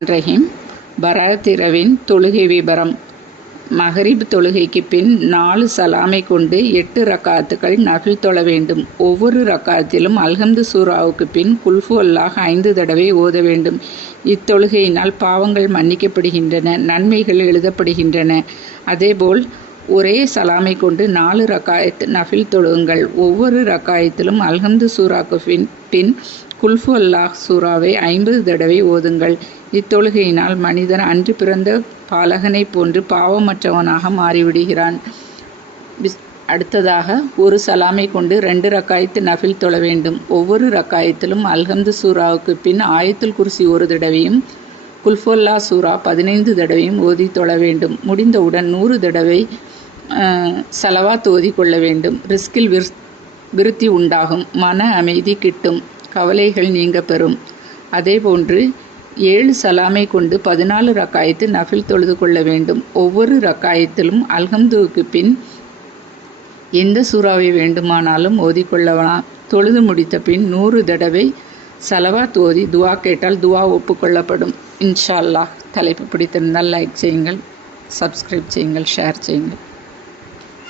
ரஹீம் பராத் தொழுகை விபரம். மஹரிப் தொழுகைக்கு பின் நாலு சலாமை கொண்டு எட்டு ரக்காத்துகள் நஃபில் தொழ வேண்டும். ஒவ்வொரு ரக்காத்திலும் அல்ஹம்து சூராவுக்கு பின் குல்ஃபு அல்லாஹ் ஐந்து தடவை ஓத வேண்டும். இத்தொழுகையினால் பாவங்கள் மன்னிக்கப்படுகின்றன நன்மைகள் எழுதப்படுகின்றன. அதேபோல் ஒரே சலாமை கொண்டு நாலு ரக்காயத் நஃபில் தொழுங்கள் ஒவ்வொரு ரக்காயத்திலும் அல்ஹம்து சூராக்கு பின் பின் குல்ஃபு அல்லாஹ் சூராவை ஐம்பது தடவை ஓதுங்கள். இத்தொழுகையினால் மனிதன் அன்று பிறந்த பாலகனைப் போன்று பாவமற்றவனாக மாறிவிடுகிறான். அடுத்ததாக ஒரு சலாமை கொண்டு ரெண்டு ரக்காயத்து நஃபில் தொழ வேண்டும். ஒவ்வொரு ரக்காயத்திலும் அல்ஹம்து சூராவுக்கு பின் ஆயத்துல் குர்சி ஒரு தடவையும் குல்ஃபுல்லா சூரா பதினைந்து தடவையும் ஓதி தொழ வேண்டும். முடிந்தவுடன் நூறு தடவை செலவாக தோதிக்கொள்ள கொள்ள வேண்டும். ரிஸ்கில் விர் விருத்தி உண்டாகும். மன அமைதி கிட்டும். கவலைகள் நீங்க பெறும். அதே போன்று ஏழு சலாமை கொண்டு பதினாலு ரக்காயத்து நஃபில் தொழுது கொள்ள வேண்டும். ஒவ்வொரு ரக்காயத்திலும் அல்ஹம்துவுக்கு பின் எந்த சூறாவை வேண்டுமானாலும் ஓதிக்கொள்ளலாம் தொழுது முடித்த பின் நூறு தடவை செலவாக தோதி துவா கேட்டால் துவா ஒப்புக்கொள்ளப்படும் இன்ஷா அல்லாஹ் தலைப்பு பிடித்திருந்தால் லைக் செய்யுங்கள் சப்ஸ்கிரைப் செய்யுங்கள் ஷேர் செய்யுங்கள்.